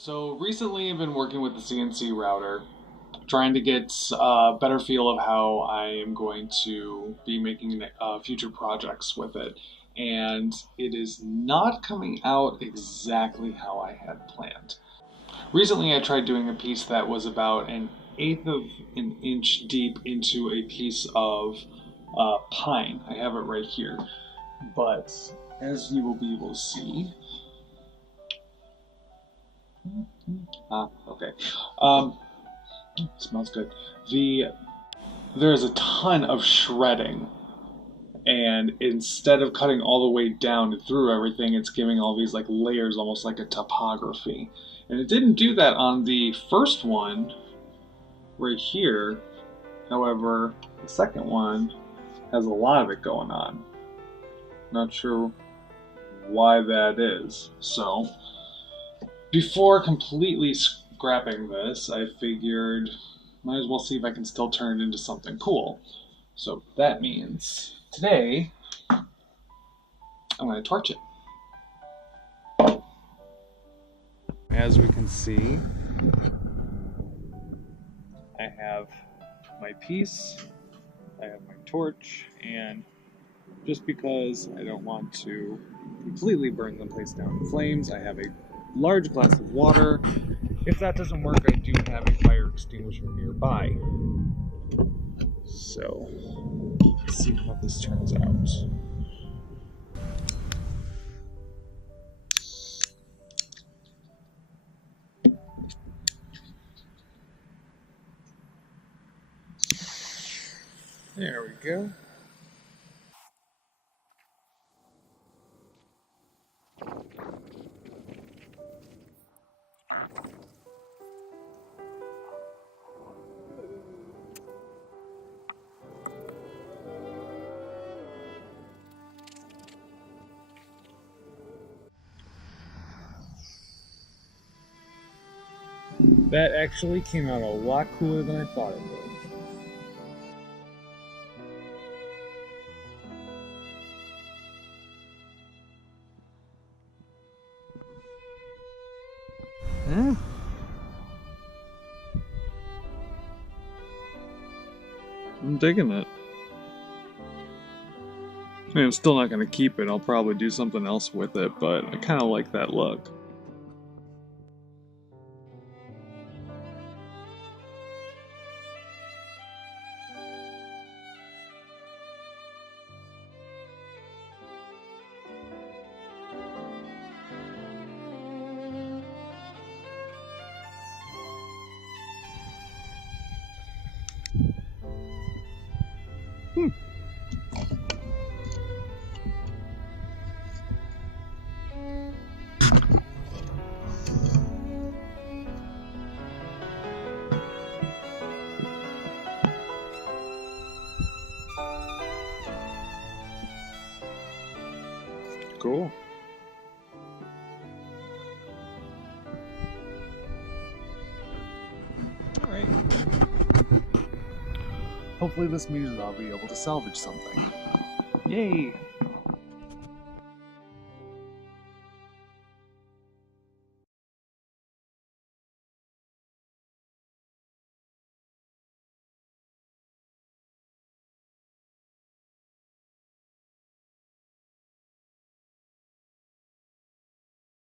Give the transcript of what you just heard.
So recently I've been working with the CNC router, trying to get a better feel of how I am going to be making future projects with it. And it is not coming out exactly how I had planned. Recently I tried doing a piece that was about an eighth of an inch deep into a piece of pine. I have it right here. But as you will be able to see, okay. Smells good. There's a ton of shredding, and instead of cutting all the way down and through everything, it's giving all these like layers, almost like a topography. And it didn't do that on the first one, right here. However, the second one has a lot of it going on. Not sure why that is. So, before completely scrapping this, I figured might as well see if I can still turn it into something cool. So that means today I'm going to torch it. As we can see, I have my piece, I have my torch, and just because I don't want to completely burn the place down in flames, I have a large glass of water. If that doesn't work, I do have a fire extinguisher nearby. So, let's see how this turns out. There we go. That actually came out a lot cooler than I thought it would. Yeah. I'm digging it. I mean, I'm still not going to keep it. I'll probably do something else with it, but I kind of like that look. Cool. Alright. Hopefully this means that I'll be able to salvage something. Yay!